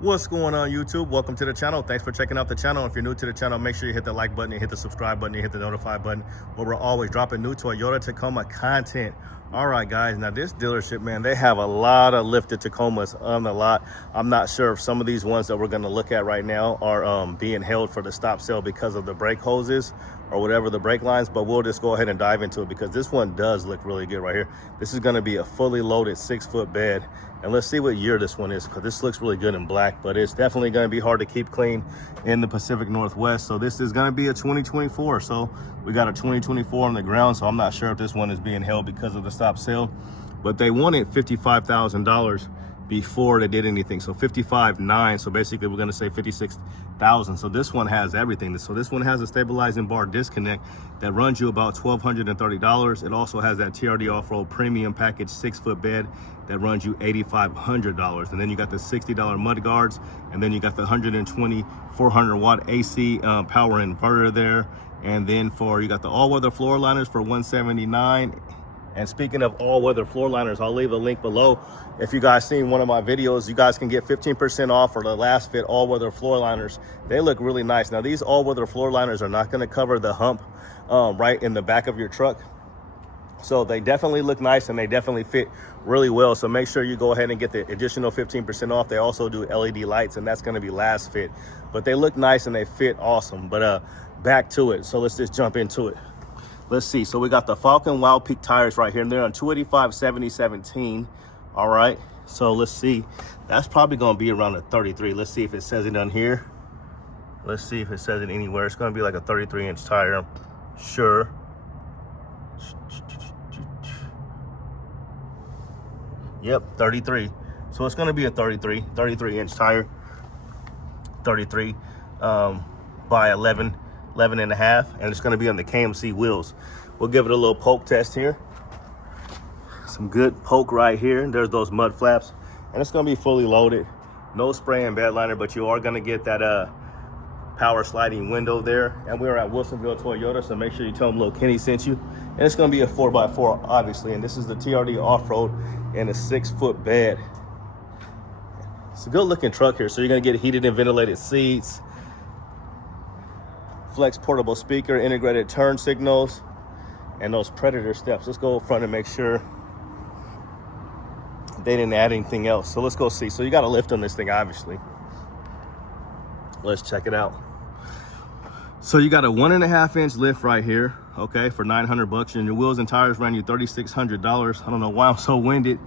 What's going on, YouTube? Welcome to the channel. Thanks for checking out the channel. If you're new to the channel, make sure you hit the like button, you hit the subscribe button, you hit the notify button, where we're always dropping new Toyota Tacoma content. All right, guys, now this dealership, man, they have a lot of lifted Tacomas on the lot. I'm not sure if some of these ones that we're going to look at right now are being held for the stop sale because of the brake hoses or whatever the brake lines, but we'll just go ahead and dive into it because this one does look really good right here. This is going to be a fully loaded 6-foot bed, and let's see what year this one is, because this looks really good in black, but it's definitely going to be hard to keep clean in the Pacific Northwest. So this is going to be a 2024. So we got a 2024 on the ground, so I'm not sure if this one is being held because of the stop sale, but they wanted $55,000 before they did anything. So 55.9. So basically we're going to say 56,000. So this one has everything. So this one has a stabilizing bar disconnect that runs you about $1,230. It also has that TRD off-road premium package 6-foot bed that runs you $8,500. And then you got the $60 mud guards, and then you got the 120 400 watt AC power inverter there. And then you got the all-weather floor liners for $179. And speaking of all-weather floor liners, I'll leave a link below. If you guys seen one of my videos, you guys can get 15% off for the last fit all-weather floor liners. They look really nice. Now, these all-weather floor liners are not going to cover the hump right in the back of your truck. So they definitely look nice and they definitely fit really well. So make sure you go ahead and get the additional 15% off. They also do LED lights, and that's going to be last fit. But they look nice and they fit awesome. But back to it. So let's just jump into it. Let's see. So we got the Falcon Wild Peak tires right here, and they're on 285/70/17. All right. So let's see. That's probably going to be around a 33. Let's see if it says it on here. Let's see if it says it anywhere. It's going to be like a 33-inch tire, I'm sure. Yep, 33. So it's going to be a 33-inch tire. 33 by 11 and a half, and it's going to be on the KMC wheels. We'll give it a little poke test here. Some good poke right here. There's those mud flaps, and it's going to be fully loaded. No spray and bed liner, but you are going to get that power sliding window there. And we're at Wilsonville Toyota, so make sure you tell them Lil Kenny sent you. And it's going to be a 4x4, obviously, and this is the TRD off-road in a 6-foot bed. It's a good looking truck here. So you're going to get heated and ventilated seats, flex portable speaker, integrated turn signals, and those Predator steps. Let's go up front and make sure they didn't add anything else. So let's go see. So you got a lift on this thing, obviously. Let's check it out. So you got a 1.5-inch lift right here, okay, for $900, and your wheels and tires ran you $3,600. I don't know why I'm so winded.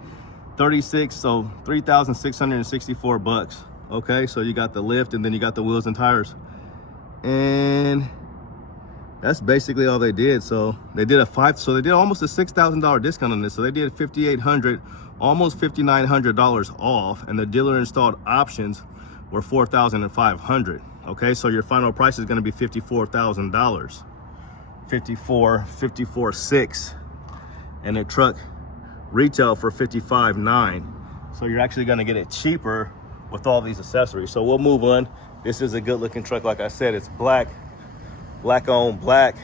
36, so $3,664. Okay, so you got the lift, and then you got the wheels and tires. And that's basically all they did. So they did so they did almost a $6,000 discount on this. So they did $5,800, almost $5,900 off, and the dealer installed options were $4,500. Okay, so your final price is going to be $54,000, 54,600, and the truck retail for $55,900. So you're actually going to get it cheaper with all these accessories. So we'll move on. This is a good looking truck. Like I said, it's black on black.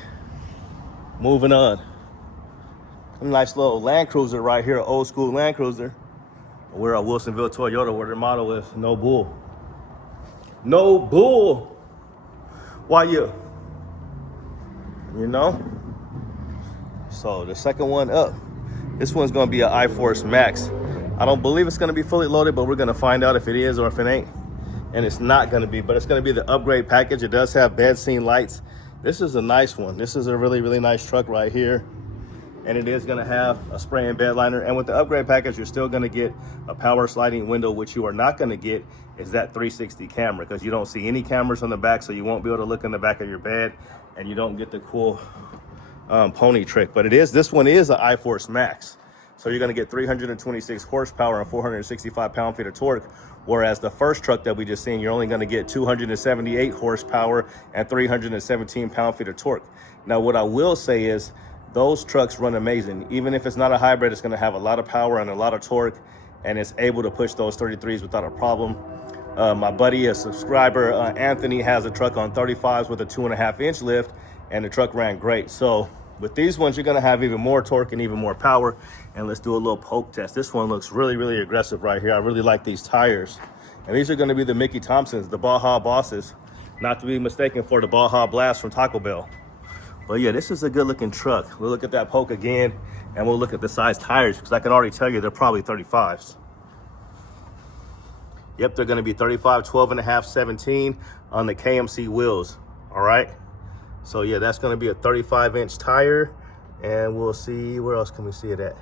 Moving on. A nice little Land Cruiser right here, old school Land Cruiser. We're at Wilsonville Toyota, where their motto is no bull. No bull. Why you know? So the second one up, this one's gonna be an iForce Max. I don't believe it's gonna be fully loaded, but we're gonna find out if it is or if it ain't. And it's not going to be, but it's going to be the upgrade package. It does have bed scene lights. This is a nice one. This is a really, really nice truck right here. And it is going to have a spray and bed liner. And with the upgrade package, you're still going to get a power sliding window. Which you are not going to get is that 360 camera, because you don't see any cameras on the back, so you won't be able to look in the back of your bed, and you don't get the cool pony trick. But this one is an iForce Max. So you're going to get 326 horsepower and 465 pound-feet of torque, whereas the first truck that we just seen, you're only going to get 278 horsepower and 317 pound-feet of torque. Now, what I will say is those trucks run amazing. Even if it's not a hybrid, it's going to have a lot of power and a lot of torque, and it's able to push those 33s without a problem. My buddy, a subscriber, Anthony, has a truck on 35s with a 2.5-inch lift, and the truck ran great. So With these ones, you're gonna have even more torque and even more power. And let's do a little poke test. This one looks really, really aggressive right here. I really like these tires. And these are going to be the Mickey Thompsons, the Baja Bosses, not to be mistaken for the Baja Blast from Taco Bell. But yeah, this is a good looking truck. We'll look at that poke again, and we'll look at the size tires, because I can already tell you they're probably 35s. Yep, they're going to be 35, 12 and a half, 17 on the KMC wheels. All right. So yeah, that's going to be a 35-inch tire, and we'll see, where else can we see it at?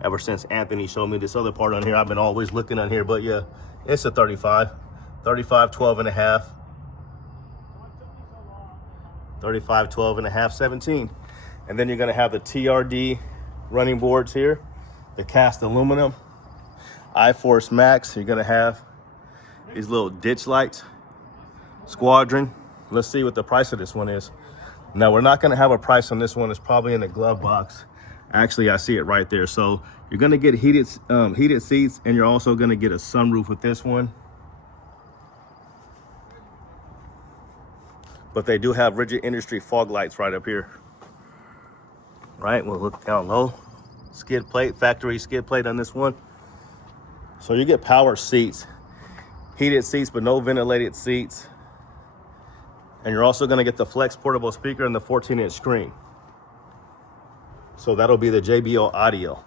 Ever since Anthony showed me this other part on here, I've been always looking on here, but yeah, it's a 35, 12 and a half, 35, 12 and a half, 17. And then you're going to have the TRD running boards here, the cast aluminum, I-Force Max. You're going to have these little ditch lights, Squadron. Let's see what the price of this one is. Now, we're not going to have a price on this one. It's probably in the glove box. Actually, I see it right there. So you're going to get heated seats, and you're also going to get a sunroof with this one. But they do have Rigid Industry fog lights right up here. Right, we'll look down low. Skid plate, factory skid plate on this one. So you get power seats, heated seats, but no ventilated seats. And you're also going to get the flex portable speaker and the 14-inch screen. So that'll be the JBL audio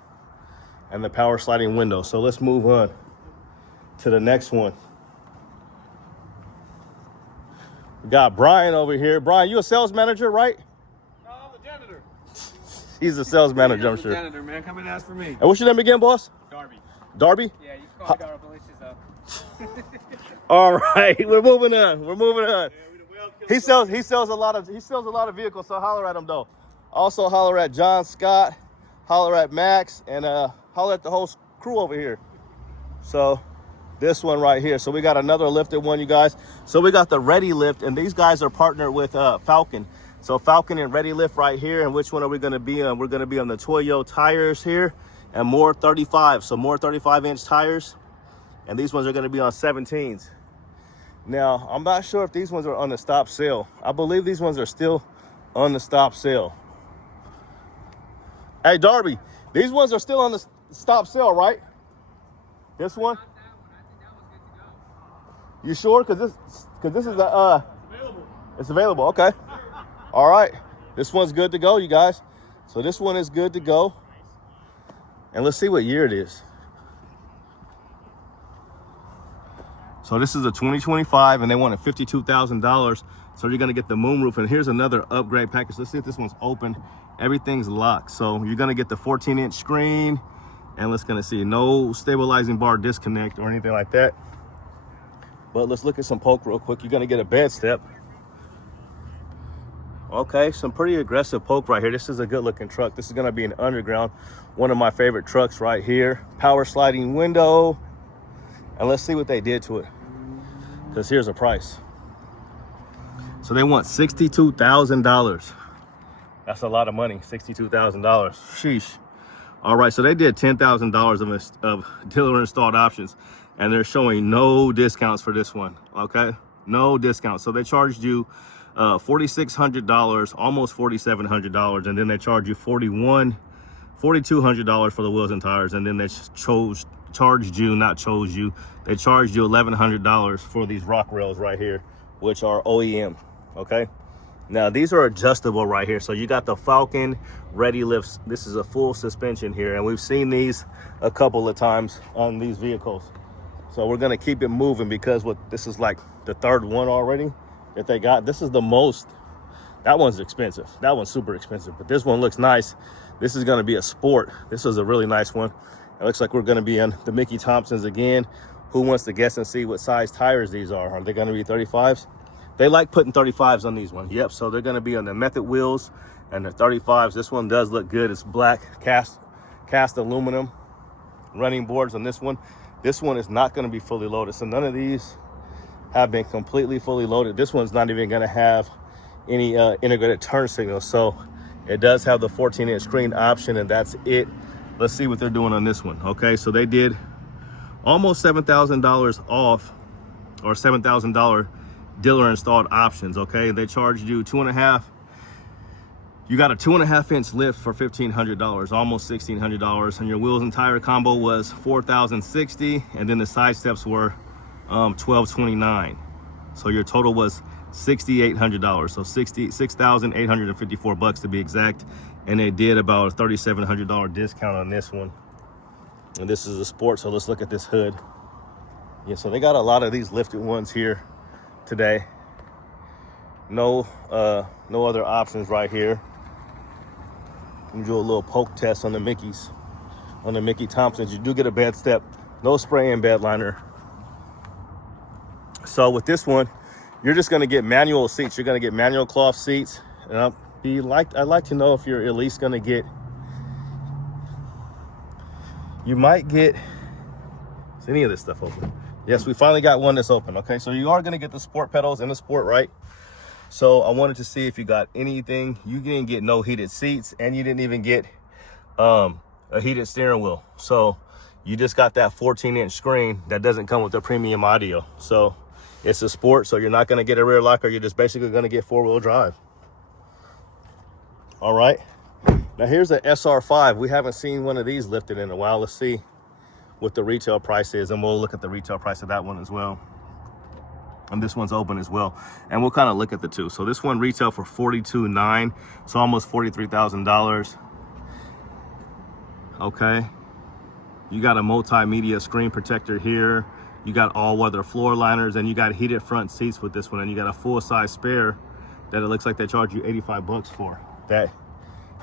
and the power sliding window. So let's move on to the next one. We got Brian over here. Brian, you a sales manager, right? No, I'm the janitor. He's a sales manager, I'm sure. Janitor, man. Come and ask for me. And what's your name again, boss? Darby. Darby? Yeah, you can call me Darby. Up. All right, we're moving on. We're moving on. He sells a lot of vehicles, so holler at him though. Also holler at John Scott, holler at Max, and holler at the whole crew over here. So this one right here. So we got another lifted one, you guys. So we got the Ready Lift, and these guys are partnered with Falcon. So Falcon and Ready Lift right here. And which one are we going to be on? We're going to be on the Toyota tires here, and more 35. So more 35-inch tires, and these ones are going to be on 17s. Now, I'm not sure if these ones are on the stop sale. I believe these ones are still on the stop sale. Hey, Darby, these ones are still on the stop sale, right? This one? You sure? Because this is available. It's available. Okay. All right. This one's good to go, you guys. So this one is good to go. And let's see what year it is. So this is a 2025, and they wanted $52,000. So you're gonna get the moonroof, and here's another upgrade package. Let's see if this one's open. Everything's locked. So you're gonna get the 14-inch screen, and let's gonna see no stabilizing bar disconnect or anything like that. But let's look at some poke real quick. You're gonna get a bed step. Okay, some pretty aggressive poke right here. This is a good looking truck. This is gonna be an underground, one of my favorite trucks right here. Power sliding window. And let's see what they did to it, because here's a price. So they want $62,000. That's a lot of money, $62,000. Sheesh. All right, so they did $10,000 of dealer installed options, and they're showing no discounts for this one, okay? No discounts. So they charged you $4,600, almost $4,700, and then they charge you $4,200 for the wheels and tires, and then they charged you $1,100 for these rock rails right here, which are OEM. Okay, now these are adjustable right here. So you got the Falcon Ready Lifts. This is a full suspension here, and we've seen these a couple of times on these vehicles. So we're gonna keep it moving, because this is like the third one already that they got. This is the most. That one's expensive. That one's super expensive, but this one looks nice. This is gonna be a sport. This is a really nice one. It looks like we're going to be on the Mickey Thompsons again. Who wants to guess and see what size tires these are? Are they going to be 35s? They like putting 35s on these ones. Yep, so they're going to be on the Method wheels and the 35s. This one does look good. It's black cast aluminum running boards on this one. This one is not going to be fully loaded. So none of these have been completely fully loaded. This one's not even going to have any integrated turn signals. So it does have the 14-inch screen option, and that's it. Let's see what they're doing on this one. Okay, so they did almost $7,000 off, or $7,000 dealer installed options. Okay, they charged you $2,500 You got a 2.5-inch lift for $1,500, almost $1,600, and your wheels and tire combo was $4,060, and then the side steps were $1,229. So your total was $6,800, so $6,854 to be exact, and they did about a $3,700 discount on this one. And this is a sport, so let's look at this hood. Yeah, so they got a lot of these lifted ones here today. No other options right here. Let me do a little poke test on the Mickeys, on the Mickey Thompsons. You do get a bed step, no spray and bed liner. So with this one, you're just gonna get manual seats. You're gonna get manual cloth seats. And I'd like to know if you're at least gonna get, you might get, is any of this stuff open? Yes, we finally got one that's open. Okay, so you are gonna get the sport pedals and the sport right. So I wanted to see if you got anything. You didn't get no heated seats, and you didn't even get a heated steering wheel. So you just got that 14-inch screen that doesn't come with the premium audio. So it's a sport, so you're not gonna get a rear lock, or you're just basically gonna get 4-wheel drive. All right, now here's the SR5. We haven't seen one of these lifted in a while. Let's see what the retail price is, and we'll look at the retail price of that one as well. And this one's open as well, and we'll kind of look at the two. So this one retail for $42,900, so almost $43,000. Okay, you got a multimedia screen protector here. You got all-weather floor liners, and you got heated front seats with this one, and you got a full-size spare that it looks like they charge you $85 for, that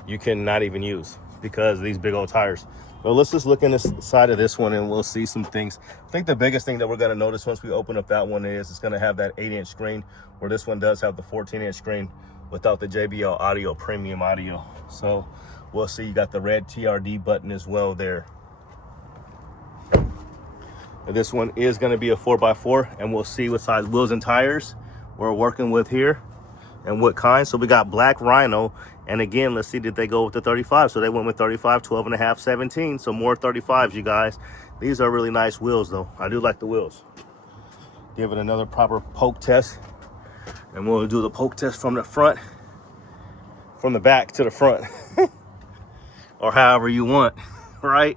you cannot even use because of these big old tires. Well, let's just look in this side of this one, and we'll see some things. I think the biggest thing that we're going to notice once we open up that one is it's going to have that 8-inch screen, where this one does have the 14-inch screen without the JBL audio, premium audio. So we'll see. You got the red TRD button as well there. And this one is going to be a 4x4, and we'll see what size wheels and tires we're working with here and what kind. So we got black Rhino, and again, let's see, did they go with the 35? So they went with 35, 12.5, 17. So more 35s, you guys. These are really nice wheels, though. I do like the wheels. Give it another proper poke test, and we'll do the poke test from the front, from the back to the front, or however you want, right?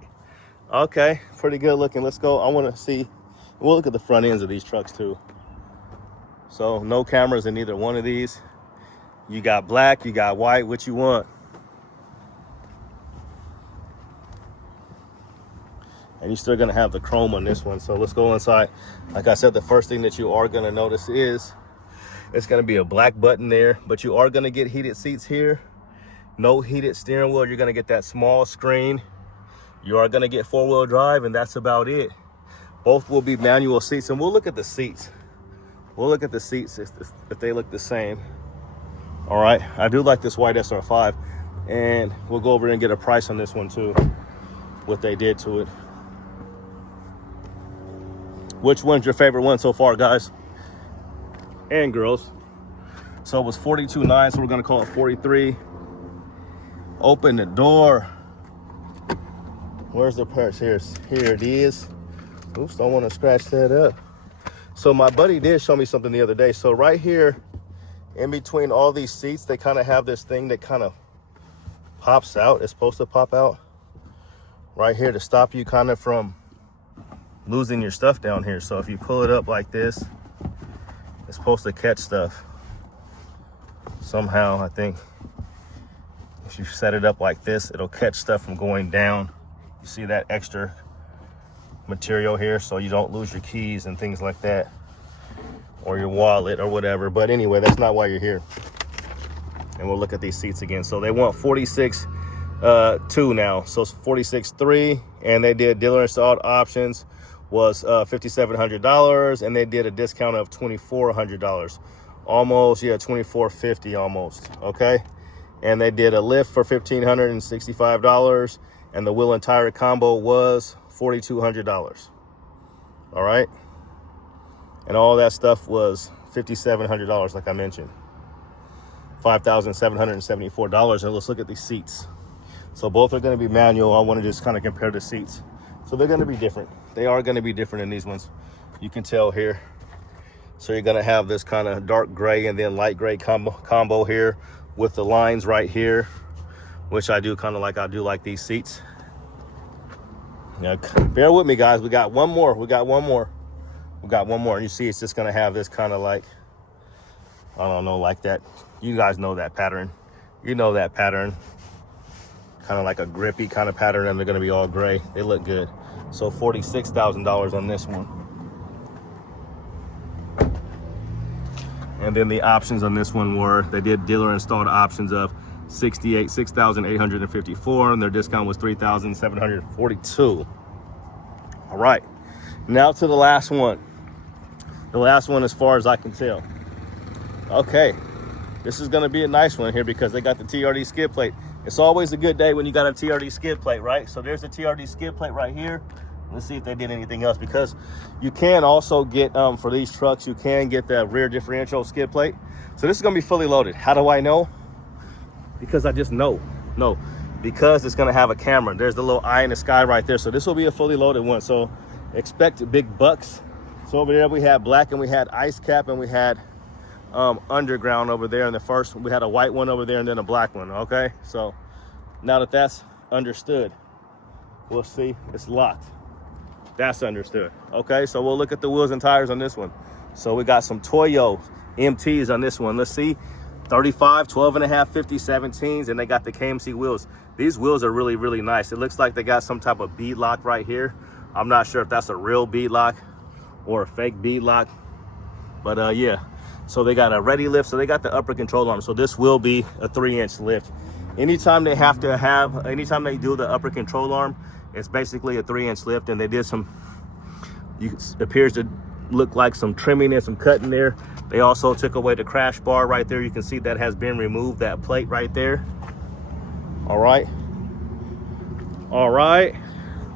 Okay, pretty good looking. Let's go. I want to see, we'll look at the front ends of these trucks too. So no cameras in either one of these. You got black, you got white, what you want. And you're still gonna have the chrome on this one. So let's go inside. Like I said, the first thing that you are gonna notice is it's gonna be a black button there, but you are gonna get heated seats here. No heated steering wheel. You're gonna get that small screen. You are gonna get 4-wheel drive, and that's about it. Both will be manual seats, and we'll look at the seats. We'll look at the seats if they look the same. All right, I do like this white SR5, and we'll go over and get a price on this one too, what they did to it. Which one's your favorite one so far, guys and girls? So it was $42,900, so we're gonna call it $43,000. Open the door. Where's the purse? Here it is. Oops, don't want to scratch that up. So my buddy did show me something the other day. So right here, in between all these seats, they kind of have this thing that kind of pops out. It's supposed to pop out right here to stop you kind of from losing your stuff down here. So if you pull it up like this, it's supposed to catch stuff somehow. I think if you set it up like this, it'll catch stuff from going down. You see that extra material here, so you don't lose your keys and things like that, or your wallet or whatever. But anyway, that's not why you're here. And we'll look at these seats again. So they want 46.2 now, so it's 46.3, and they did dealer installed options was $5,700, and they did a discount of $2,400, almost, yeah, $2,450 almost. Okay, and they did a lift for $1,565, and the wheel and tire combo was $4,200. All right, and all that stuff was $5,700, like I mentioned, $5,774. And let's look at these seats. So both are going to be manual. I want to just kind of compare the seats. So they're going to be different. They are going to be different in these ones. You can tell here. So you're going to have this kind of dark gray and then light gray combo here with the lines right here, which I do kind of like. I do like these seats. Now, bear with me, guys. We got one more. We got one more. And you see it's just going to have this kind of like, I don't know, like that. You guys know that pattern. You know that pattern. Kind of like a grippy kind of pattern, and they're going to be all gray. They look good. So $46,000 on this one. And then the options on this one were, they did dealer installed options of $6,854, and their discount was $3,742. All right, now to the last one. The last one, as far as I can tell. Okay, this is gonna be a nice one here because they got the TRD skid plate. It's always a good day when you got a TRD skid plate, right? So there's the TRD skid plate right here. Let's see if they did anything else, because you can also get, for these trucks, you can get the rear differential skid plate. So this is gonna be fully loaded. How do I know? Because I just know. No, because it's gonna have a camera. There's the little eye in the sky right there. So this will be a fully loaded one. So expect big bucks. So over there we had black, and we had ice cap, and we had underground over there. And the first, we had a white one over there, and then a black one, okay? So now that that's understood, we'll see, it's locked. That's understood. Okay, so we'll look at the wheels and tires on this one. So we got some Toyo MTs on this one. Let's see, 35, 12 and a half, 50, 17s, and they got the KMC wheels. These wheels are really, really nice. It looks like they got some type of bead lock right here. I'm not sure if that's a real bead lock or a fake bead lock, but yeah. So they got a ready lift, so they got the upper control arm. So this will be a 3-inch lift. Anytime they do the upper control arm, it's basically a 3-inch lift, and they did some, appears to look like some trimming and some cutting there. They also took away the crash bar right there. You can see that has been removed, that plate right there. All right. All right.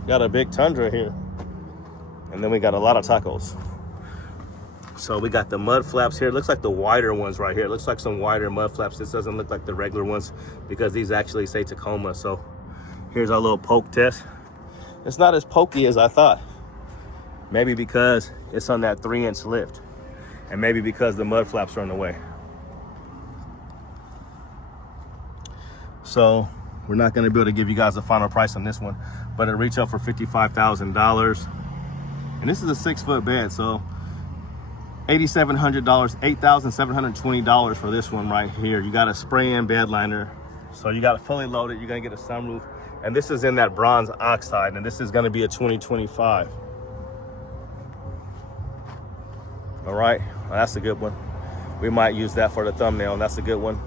Got a big Tundra here. And then we got a lot of tacos. So we got the mud flaps here. It looks like the wider ones right here. It looks like some wider mud flaps. This doesn't look like the regular ones because these actually say Tacoma. So here's our little poke test. It's not as pokey as I thought. Maybe because it's on that 3-inch lift, and maybe because the mud flaps are in the way. So we're not gonna be able to give you guys a final price on this one, but it retailed for $55,000. And this is a 6-foot bed, so $8,700, $8,720 for this one right here. You got a spray-in bed liner, so you got it fully loaded. You're gonna get a sunroof, and this is in that bronze oxide, and this is gonna be a 2025. All right, well, that's a good one. We might use that for the thumbnail, and that's a good one.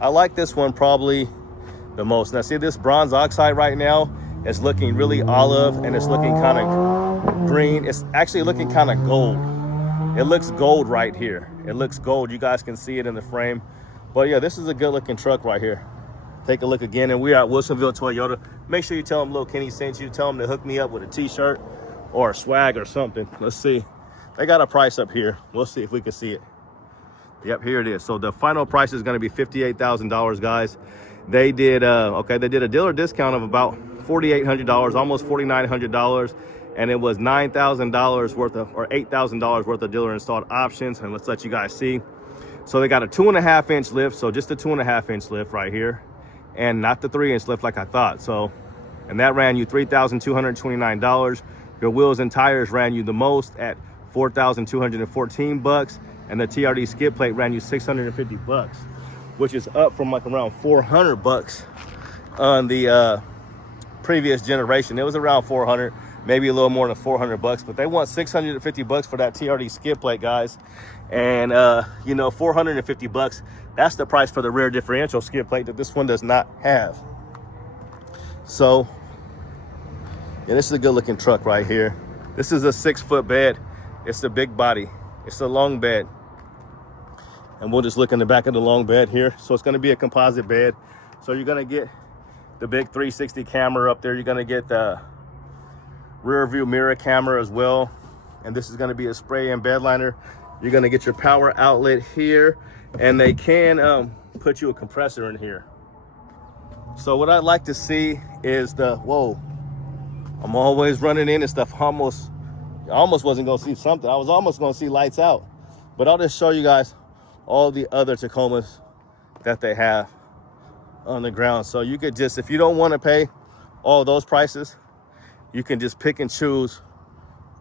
I like this one probably the most. Now see, this bronze oxide right now is looking really olive, and it's looking kind of green. It's actually looking kind of gold. It looks gold right here. It looks gold. You guys can see it in the frame. But yeah, this is a good looking truck right here. Take a look again, and we are at Wilsonville Toyota. Make sure you tell them Lil Kenny sent you. Tell them to hook me up with a t-shirt or a swag or something. Let's see. They got a price up here. We'll see if we can see it. Yep, here it is. So the final price is going to be $58,000, guys. They did they did a dealer discount of about $4,800, almost $4,900, and it was $9,000 worth of, or $8,000 worth of dealer installed options. And let's let you guys see. So they got a 2.5-inch lift, so just a 2.5-inch lift right here, and not the 3-inch lift like I thought. So, and that ran you $3,229. Your wheels and tires ran you the most at $4,214, and the TRD skid plate ran you $650, which is up from like around $400 on the previous generation. It was around 400, maybe a little more than $400, but they want $650 for that TRD skid plate, guys. And you know, $450, that's the price for the rear differential skid plate that this one does not have. So yeah, this is a good looking truck right here. This is a 6-foot bed. It's a big body. It's a long bed. And we'll just look in the back of the long bed here. So it's going to be a composite bed. So you're going to get the big 360 camera up there. You're going to get the rear view mirror camera as well. And this is going to be a spray and bed liner. You're going to get your power outlet here. And they can put you a compressor in here. So what I'd like to see is the, whoa, I'm always running in and stuff. I almost wasn't going to see something. I was almost going to see lights out. But I'll just show you guys all the other Tacomas that they have on the ground. So you could just, if you don't want to pay all those prices, you can just pick and choose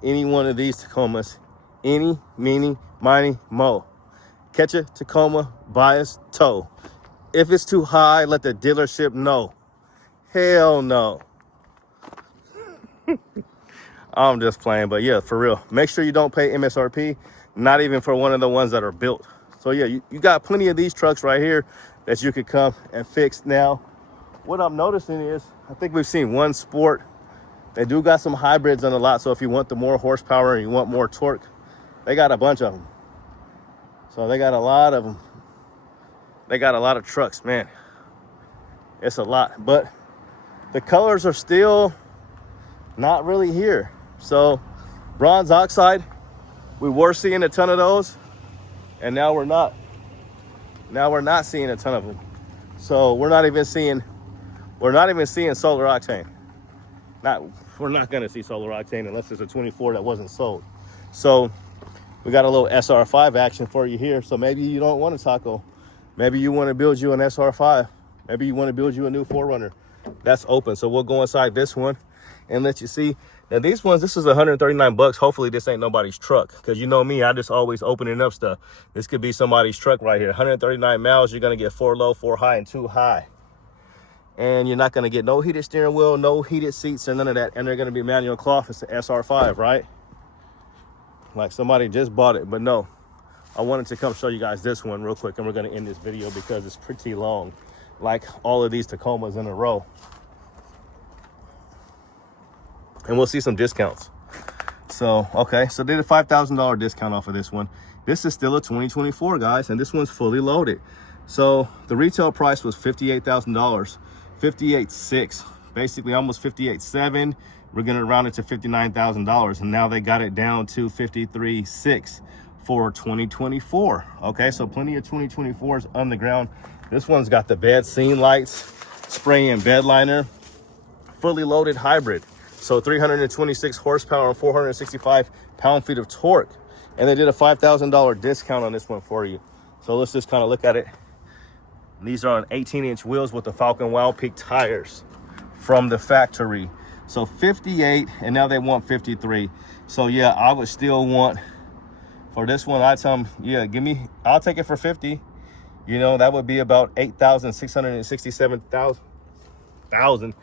any one of these Tacomas. Any, meeny, miny, mo. Catch a Tacoma, bias, tow. If it's too high, let the dealership know. Hell no. I'm just playing, but yeah, for real. Make sure you don't pay MSRP, not even for one of the ones that are built. So yeah, you got plenty of these trucks right here that you could come and fix. Now, what I'm noticing is, I think we've seen one Sport. They do got some hybrids on the lot, so if you want the more horsepower and you want more torque, they got a bunch of them. So they got a lot of them. They got a lot of trucks, man. It's a lot, but the colors are still not really here. So bronze oxide, we were seeing a ton of those, and now we're not. Now we're not seeing a ton of them. So we're not even seeing solar octane. We're not gonna see solar octane unless it's a 24 that wasn't sold. So we got a little SR5 action for you here. So maybe you don't want a Taco. Maybe you want to build you an SR5. Maybe you want to build you a new 4Runner. That's open. So we'll go inside this one and let you see. Now these ones, this is 139 bucks. Hopefully this ain't nobody's truck, because you know me, I just always opening up stuff. This could be somebody's truck right here. 139 miles, you're gonna get 4 low, 4 high, and 2 high. And you're not gonna get no heated steering wheel, no heated seats, or none of that. And they're gonna be manual cloth. It's an SR5, right? Like somebody just bought it, but no. I wanted to come show you guys this one real quick, and we're gonna end this video because it's pretty long, like all of these Tacomas in a row. And we'll see some discounts. So, okay, so they did a $5,000 discount off of this one. This is still a 2024, guys, and this one's fully loaded. So the retail price was $58,000, $58,600, basically almost $58,700. We're gonna round it to $59,000, and now they got it down to $53,600 for 2024. Okay, so plenty of 2024s on the ground. This one's got the bed scene lights, spray and bed liner, fully loaded hybrid. So 326 horsepower and 465 pound-feet of torque. And they did a $5,000 discount on this one for you. So let's just kind of look at it. These are on 18-inch wheels with the Falcon Wild Peak tires from the factory. So 58, and now they want 53. So yeah, I would still want, for this one, I tell them, yeah, I'll take it for 50. You know, that would be about 8,667,000.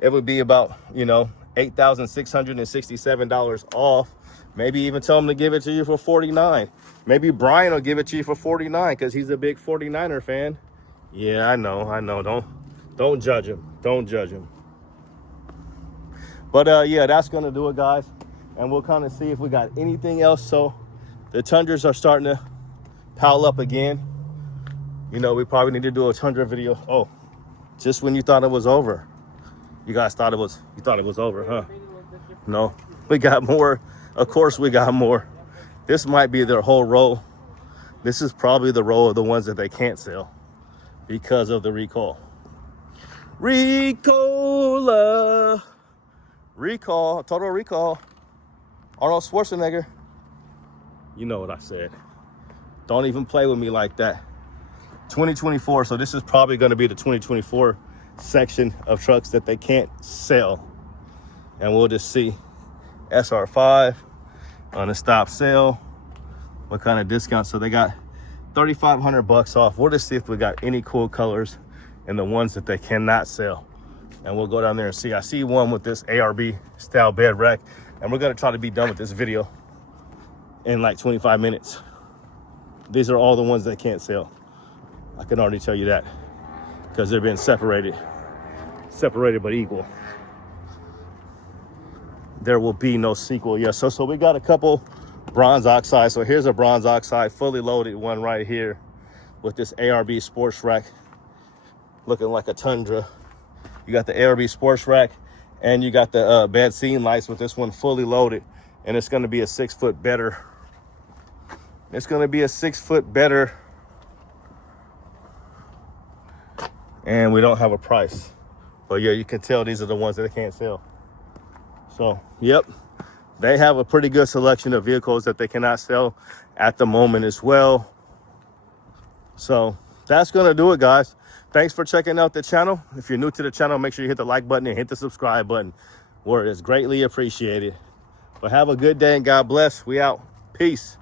It would be about, you know, $8,667 off. Maybe even tell them to give it to you for 49. Maybe Brian will give it to you for 49 because he's a big 49er fan. Yeah, I know. Don't judge him. Don't judge him. But yeah, that's gonna do it, guys. And we'll kind of see if we got anything else. So the Tundras are starting to pile up again. You know, we probably need to do a Tundra video. Oh, just when you thought it was over. You guys thought it was over, huh? No, we got more. Of course we got more. This might be their whole row. This is probably the row of the ones that they can't sell because of the recall. Recall, total recall. Arnold Schwarzenegger. You know what I said. Don't even play with me like that. 2024, so this is probably gonna be the 2024 section of trucks that they can't sell. And we'll just see. SR5 on a stop sale. What kind of discount? So they got 3,500 bucks off. We'll just see if we got any cool colors and the ones that they cannot sell. And we'll go down there and see. I see one with this ARB style bed rack, and we're gonna try to be done with this video in like 25 minutes. These are all the ones they can't sell. I can already tell you that because they're being separated but equal. There will be no sequel. Yeah, so we got a couple bronze oxide. So here's a bronze oxide fully loaded one right here with this ARB sports rack looking like a Tundra. You got the ARB sports rack, and you got the bed scene lights with this one fully loaded, and it's going to be a 6 foot better. It's going to be a 6 foot better, and we don't have a price. But yeah, you can tell these are the ones that they can't sell. So yep, they have a pretty good selection of vehicles that they cannot sell at the moment as well. So that's going to do it, guys. Thanks for checking out the channel. If you're new to the channel, make sure you hit the like button and hit the subscribe button, where it's greatly appreciated. But have a good day and God bless. We out. Peace.